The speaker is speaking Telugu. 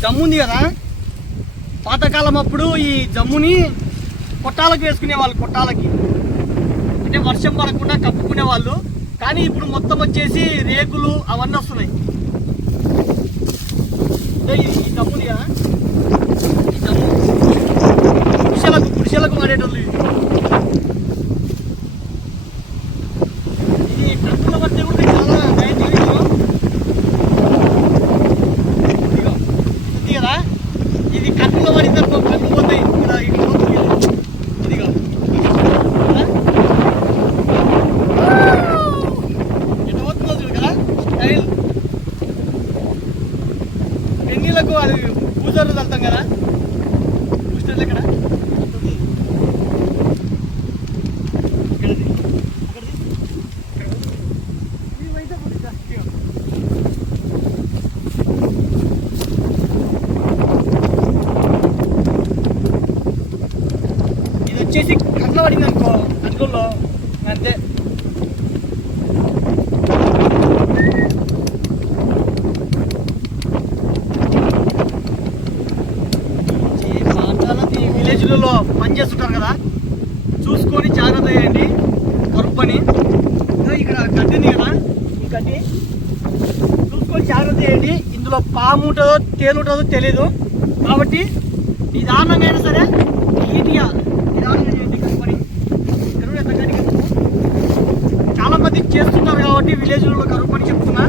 జమ్ము ఉంది కదా? పాతకాలం అప్పుడు ఈ జమ్ముని కొట్టాలకు వేసుకునే వాళ్ళు కొట్టాలకి. అంటే వర్షం పడకుండా కప్పుకునే వాళ్ళు. కానీ ఇప్పుడు మొత్తం వచ్చేసి రేకులు అవన్నీ వస్తున్నాయి. ఈ ఈ జమ్ము ఉంది కదా? ఈ జమ్ము. గుడిసెలకు గుడిసెలకు మారేటోళ్ళు. పెన్నీలకు అది పూజలు వెళ్తాం కదా? పూజలు ఇక్కడ ఇది వచ్చేసి కట్ల పడింది అనుకో అందులో అంతే ఈ ప్రాంతాలకు ఈ విలేజ్లలో పని చేస్తుంటారు కదా చూసుకొని జాగ్రత్త చేయండి. కరుపు పని. ఇక్కడ గడ్డి ఉంది కదా ఈ గడ్డి చూసుకొని జాగ్రత్త చేయండి. ఇందులో పాము ఉంటుందో తేలు ఉంటుందో తెలియదు కాబట్టి నిదానంగా అయినా సరే నీట్గా నిదానంగా చేయండి కరుపు పని. ఎంత గడ్డి చాలా మంది చేస్తున్నారు కాబట్టి విలేజ్లలో కరువు పని చెప్తున్నారు.